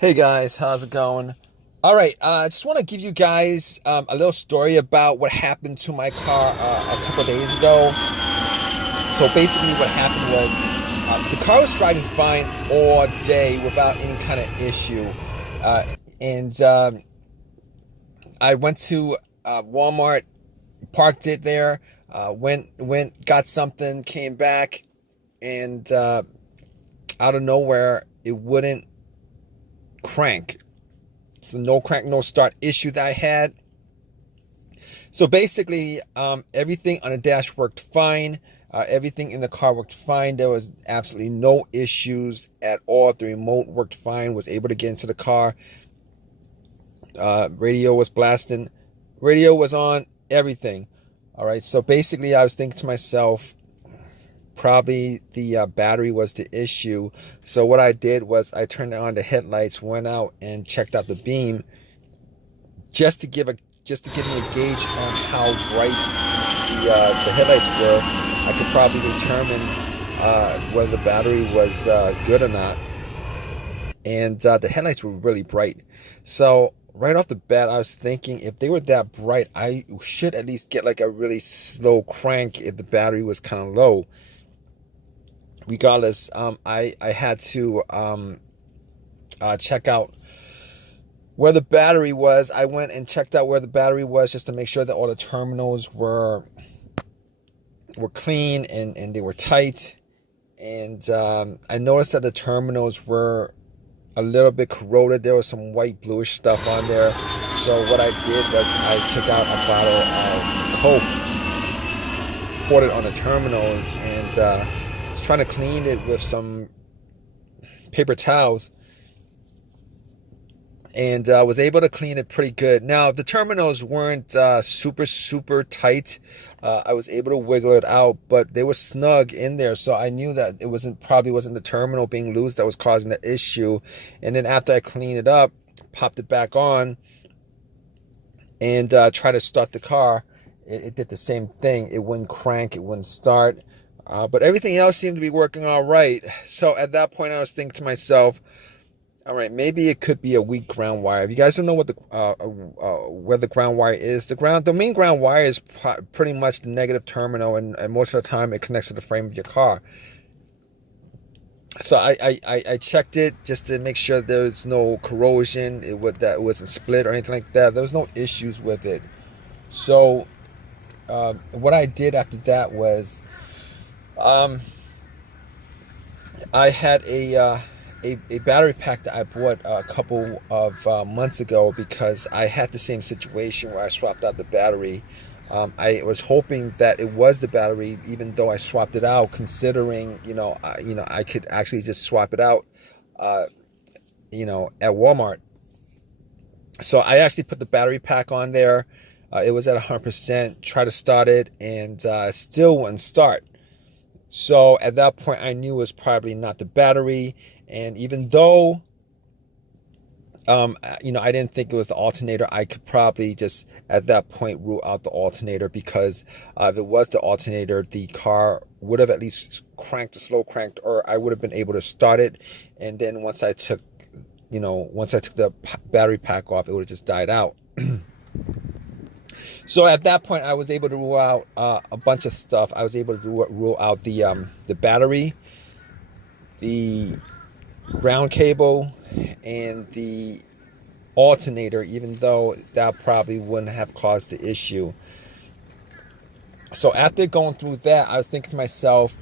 Hey guys, how's it going? All right, I just want to give you guys a little story about what happened to my car a couple of days ago. So basically, what happened was the car was driving fine all day without any kind of issue, and I went to Walmart, parked it there, got something, came back, and out of nowhere, it wouldn't crank. So no crank, no start issue that I had. So basically, everything on the dash worked fine. Everything in the car worked fine. There was absolutely no issues at all. The remote worked fine. Was able to get into the car. Radio was blasting. Radio was on. Everything. All right. So basically, I was thinking to myself, probably the battery was the issue. So what I did was I turned on the headlights, went out and checked out the beam, just to get a gauge on how bright the headlights were. I could probably determine whether the battery was good or not. And the headlights were really bright. So right off the bat, I was thinking if they were that bright, I should at least get like a really slow crank if the battery was kind of low. Regardless, I had to check out where the battery was. I went and checked out where the battery was just to make sure that all the terminals were clean and they were tight. And I noticed that the terminals were a little bit corroded. There was some white bluish stuff on there. So what I did was I took out a bottle of Coke, poured it on the terminals, and was trying to clean it with some paper towels, and was able to clean it pretty good. Now the terminals weren't super tight. I was able to wiggle it out, but they were snug in there, so I knew that it probably wasn't the terminal being loose that was causing the issue. And then after I cleaned it up, popped it back on, and tried to start the car, it did the same thing. It wouldn't crank, it wouldn't start. But everything else seemed to be working all right. So at that point, I was thinking to myself, all right, maybe it could be a weak ground wire. If you guys don't know what where the ground wire is, the main ground wire is pretty much the negative terminal, and most of the time it connects to the frame of your car. So I checked it just to make sure there's no corrosion, that it wasn't split or anything like that. There was no issues with it. So what I did after that was, I had a battery pack that I bought a couple of months ago because I had the same situation where I swapped out the battery. I was hoping that it was the battery, even though I swapped it out, considering I could actually just swap it out at Walmart. So I actually put the battery pack on there. It was at 100%. Tried to start it, and still wouldn't start. So at that point, I knew it was probably not the battery. And even though, I didn't think it was the alternator, I could probably just at that point rule out the alternator, because if it was the alternator, the car would have at least slow cranked, or I would have been able to start it. And then once I took the battery pack off, it would have just died out. So at that point, I was able to rule out a bunch of stuff. I was able to rule out the battery, the ground cable, and the alternator, even though that probably wouldn't have caused the issue. So after going through that, I was thinking to myself,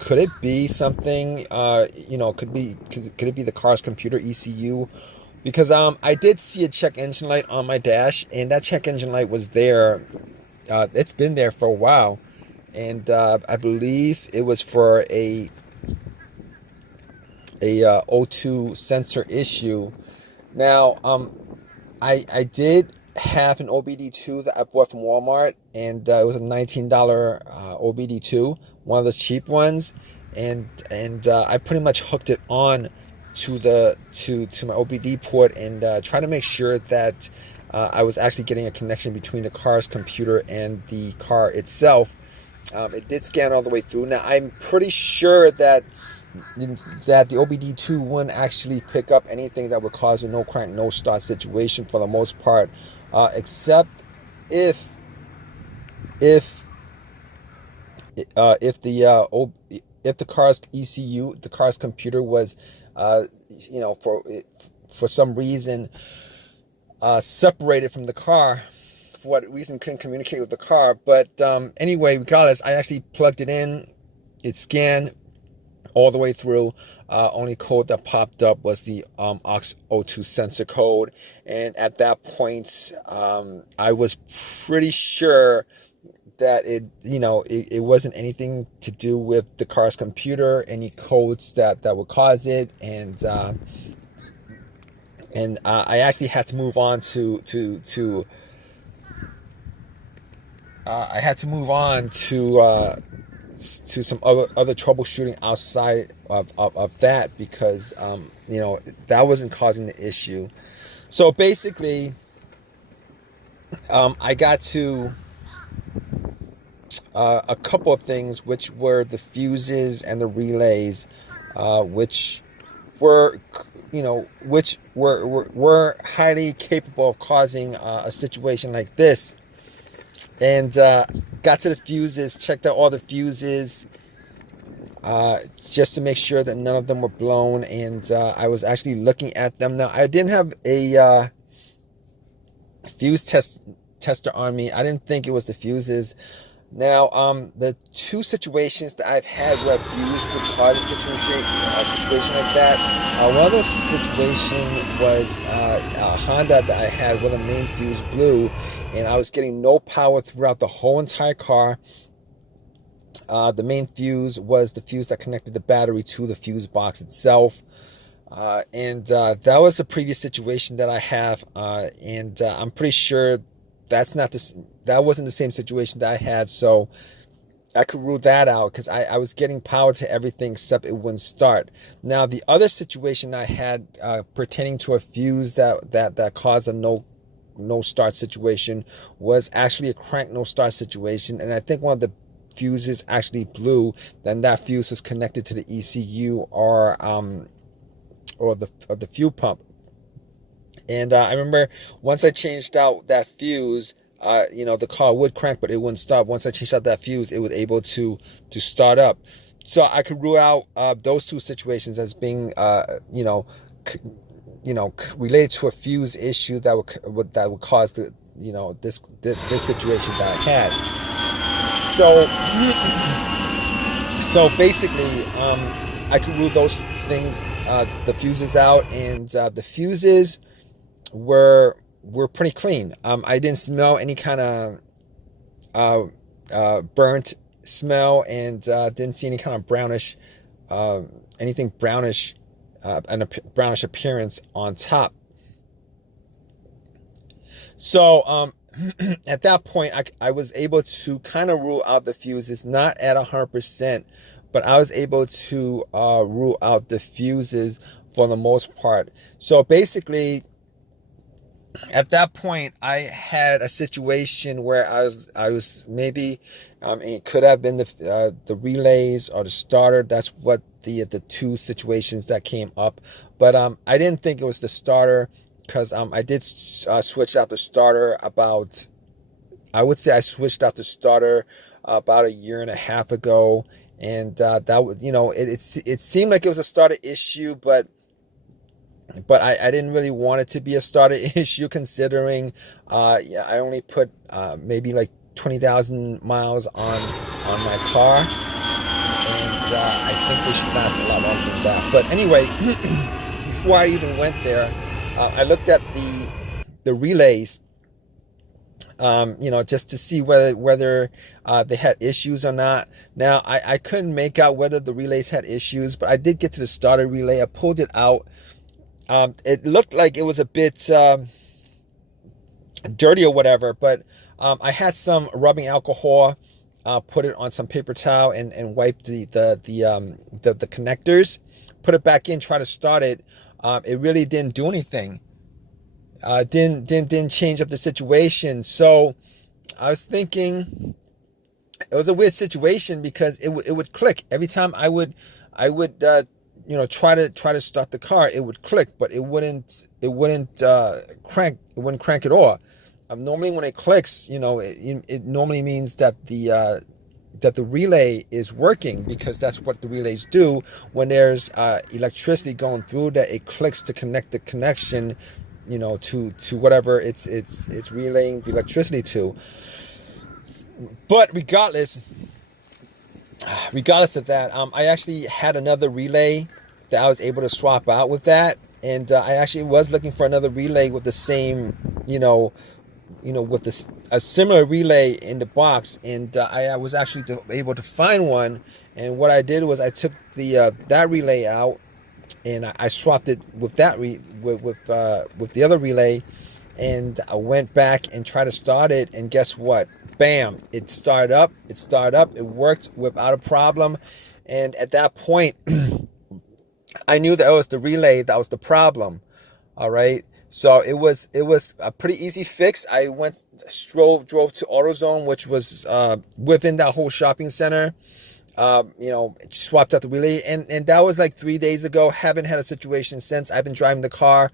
could it be something? Could it be the car's computer ECU? Because I did see a check engine light on my dash, and that check engine light was there. It's been there for a while, and I believe it was for a O2 sensor issue. Now, I did have an OBD2 that I bought from Walmart, and it was a $19 OBD2, one of the cheap ones, and I pretty much hooked it on to my OBD port, and try to make sure that I was actually getting a connection between the car's computer and the car itself. It did scan all the way through. Now I'm pretty sure that that the OBD2 wouldn't actually pick up anything that would cause a no crank, no start situation for the most part, except if if if the car's ECU, the car's computer was, for some reason separated from the car. For what reason, couldn't communicate with the car. But anyway, regardless, I actually plugged it in. It scanned all the way through. Only code that popped up was the aux02 sensor code, and at that point, I was pretty sure that it wasn't anything to do with the car's computer, any codes that would cause it, and I actually had to move on to I had to move on to some other troubleshooting outside of that, because that wasn't causing the issue. So basically, I got to a couple of things, which were the fuses and the relays, which were highly capable of causing a situation like this. And got to the fuses, checked out all the fuses, just to make sure that none of them were blown. And I was actually looking at them. Now, I didn't have a fuse tester on me. I didn't think it was the fuses. Now, the two situations that I've had where a fuse would cause a situation like that, one of those situations was a Honda that I had where the main fuse blew, and I was getting no power throughout the whole entire car. The main fuse was the fuse that connected the battery to the fuse box itself. And that was the previous situation that I have, and I'm pretty sure that wasn't the same situation that I had, so I could rule that out, because I was getting power to everything except it wouldn't start. Now, the other situation I had pertaining to a fuse that caused a no start situation was actually a crank no start situation, and I think one of the fuses actually blew. Then that fuse was connected to the ECU or the fuel pump. And I remember once I changed out that fuse, the car would crank, but it wouldn't stop. Once I changed out that fuse, it was able to start up. So I could rule out those two situations as being, related to a fuse issue that would cause this situation that I had. So basically, I could rule those things, the fuses out, and the fuses were pretty clean. I didn't smell any kind of burnt smell, and didn't see any kind of brownish, anything brownish, and a brownish appearance on top. So at that point, I was able to kind of rule out the fuses, not at 100%, but I was able to rule out the fuses for the most part. So basically, at that point, I had a situation where I was maybe, it could have been the relays or the starter. That's what the two situations that came up. But I didn't think it was the starter, because I did switch out the starter about, I would say I switched out the starter about a year and a half ago, and that was, it seemed like it was a starter issue, but I didn't really want it to be a starter issue, considering I only put maybe like 20,000 miles on my car, and I think they should last a lot longer than that. But anyway, before I even went there, I looked at the relays, just to see whether they had issues or not. Now, I couldn't make out whether the relays had issues, but I did get to the starter relay. I pulled it out. It looked like it was a bit dirty or whatever, but I had some rubbing alcohol, put it on some paper towel, and wiped the connectors, put it back in, try to start it. It really didn't do anything. Didn't change up the situation. So I was thinking it was a weird situation, because it would click every time I would I would try to start the car. It would click, but it wouldn't crank. It wouldn't crank at all. Normally when it clicks, it normally means that the relay is working, because that's what the relays do when there's electricity going through, that it clicks to connect the connection, to whatever it's relaying the electricity to. But regardless of that, I actually had another relay that I was able to swap out with that, and I actually was looking for another relay with the same, with a similar relay in the box, and I was actually able to find one. And what I did was I took that relay out, and I swapped it with that with the other relay, and I went back and tried to start it, and guess what? Bam! It started up. It worked without a problem, and at that point, I knew that it was the relay that was the problem. All right. So it was a pretty easy fix. I drove to AutoZone, which was within that whole shopping center. Swapped out the relay, and that was like 3 days ago. Haven't had a situation since. I've been driving the car,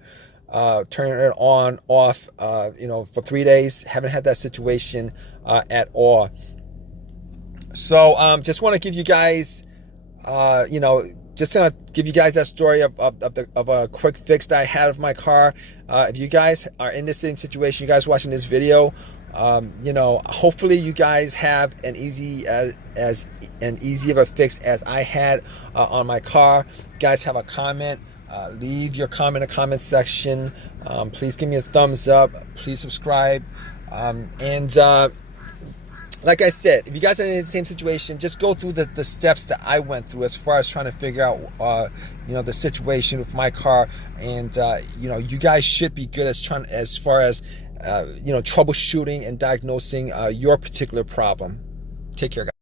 turning it on, off, for 3 days. Haven't had that situation at all. So just want to give you guys, just gonna give you guys that story of a quick fix that I had of my car. If you guys are in the same situation, you guys watching this video, hopefully you guys have as easy of a fix as I had on my car. You guys have a comment, leave your comment in the comment section. Please give me a thumbs up. Please subscribe. Like I said, if you guys are in the same situation, just go through the steps that I went through as far as trying to figure out, the situation with my car. And, you guys should be good as far as troubleshooting and diagnosing your particular problem. Take care, guys.